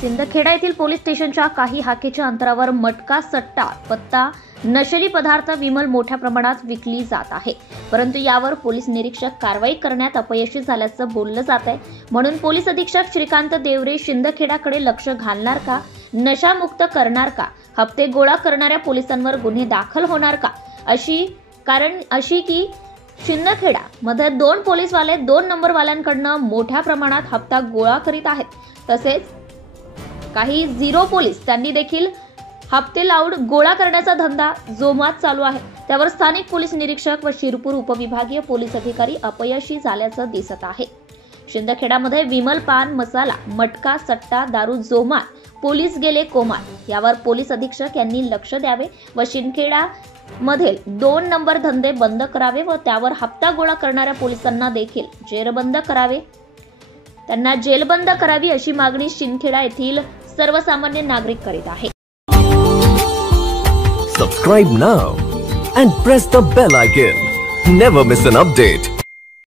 सिंदखेडा येथील पोलीस स्टेशनच्या काही हाकेच्या अंतरावर मटका सट्टा पत्ता नशेली पदार्थ विमल मोठ्या प्रमाणात विकली जात आहे, परंतु यावर पोलीस निरीक्षक कारवाई करण्यात अपयशी झाल्याचं बोललं जात आहे। म्हणून पोलीस अधीक्षक श्रीकांत देवरे शिंदखेडाकडे लक्ष घालणार का, नशामुक्त करणार का, हप्ते गोळा करणाऱ्या पोलिसांवर गुन्हे दाखल होणार का, अशी की शिंदखेडा मध्ये 2 पोलीसवाले 2 नंबरवाल्यांकडून मोठ्या प्रमाणात हप्ता गोळा करीत आहेत। तसेच काही 0 पोलीस त्यांनी देखील हप्ते लावून गोळा करण्याचा धंदा जोमात चालू आहे। त्यावर स्थानिक पोलीस निरीक्षक व शिरपूर उपविभागीय पोलीस अधिकारी अपयशी झाल्याचं दिसत आहे। शिंदखेडामध्ये विमल पान मसाला मटका सट्टा दारू जोमात पोलीस गेले कोमात। यावर पोलीस अधीक्षक यांनी लक्ष द्यावे व शिंदखेडा मधील 2 नंबर धंदे बंद करावे व त्यावर हप्ता गोळा करणाऱ्या पोलिसांना देखील जेरबंद करावे, त्यांना जेलबंद करावी अशी मागणी शिंदखेडा येथील सर्वसामान्य नागरिक करीत आहे। Subscribe now and press the bell icon. Never miss an update.